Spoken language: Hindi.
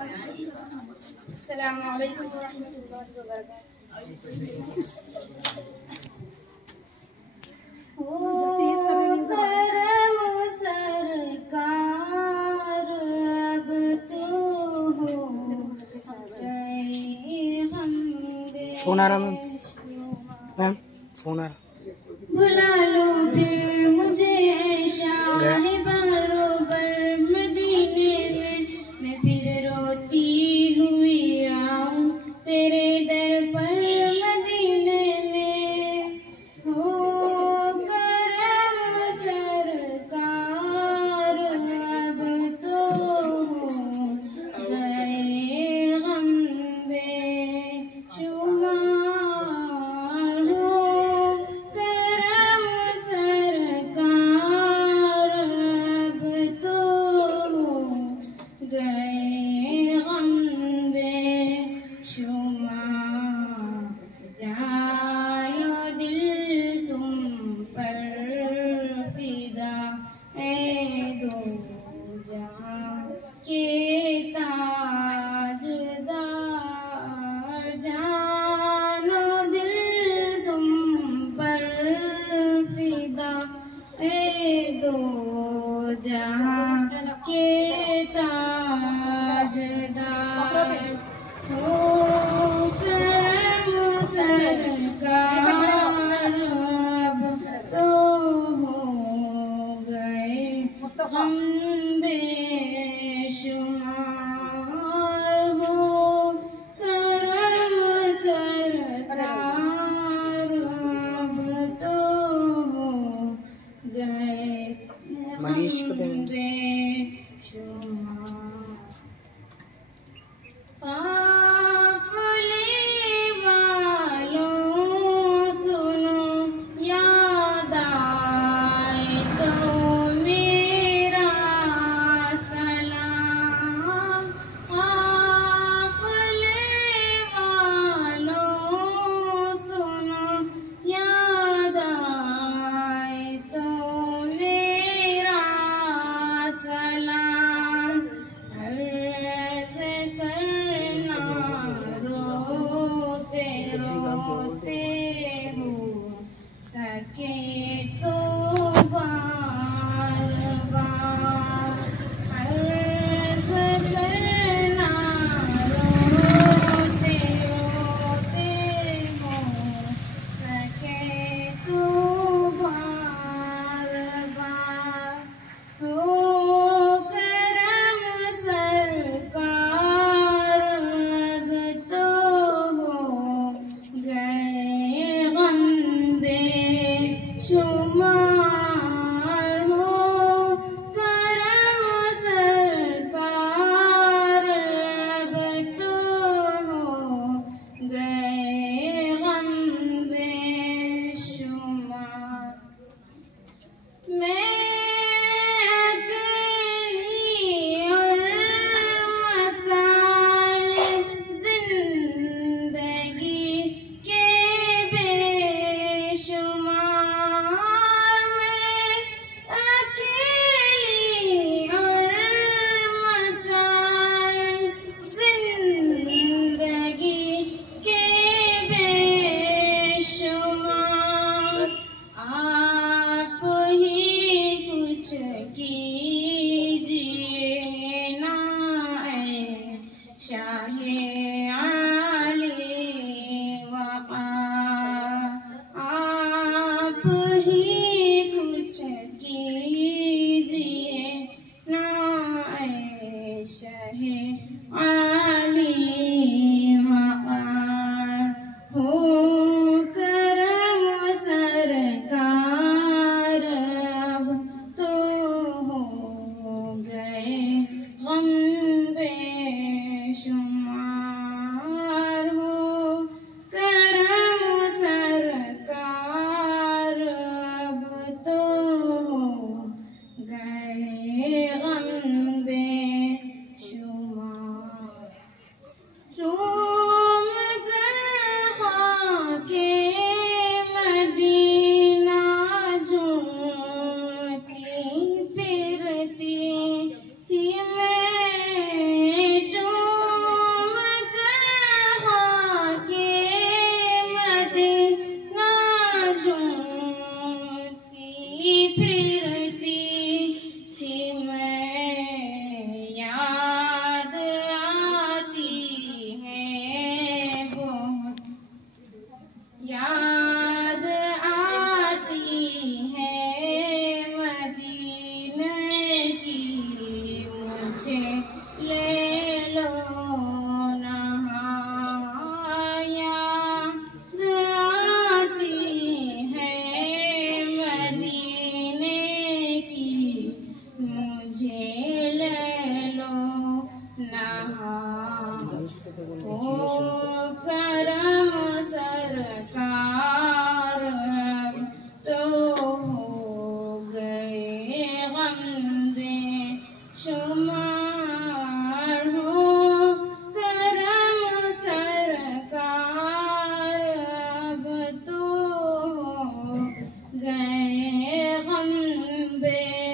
अस्सलामु अलैकुम वरहमतुल्लाहि वबरकातुहू। करम सरकार अब तो हो गए हम फोन आ रहा मैम फोन आ रहा। बुला लो फिर मुझे शाह बरोबर मदीने में, मैं फिर रोती हुई आऊं तेरे दर पर मदीने में। हो करम सरकार अब तो हो गए हम बेशुमार। हो करम सरकार अब तो हो गए हम बेशुमार। जानो दिल तुम पर फिदा ए दो जहां के ताजदार। जानो दिल तुम पर फिदा ए दो जहां के ताजदार। हो करम सरकार अब तो हो गए हम बेशुमार। हो करम सरकार अब तो हो गए मनीष को हम बेशुमार। काफिले वालों सुनो याद आए तो मेरा सलाम। काफिले वालों सुनो याद आए तो मेरा सलाम। अर्ज़ करना रोते रोते हो सके तो बार बार। अर्ज़ करना रोते रोते हो सके तो बार बार। हो करम सरकार अब तो हो गए हम बेशुमार। हो करम सरकार अब तो हो गए हम बेशुमार। मैं अकेली और मसाइल जिंदगी के बेशुमार। मैं अकेली और मसाइल जिंदगी के बेशुमार। आप ही बे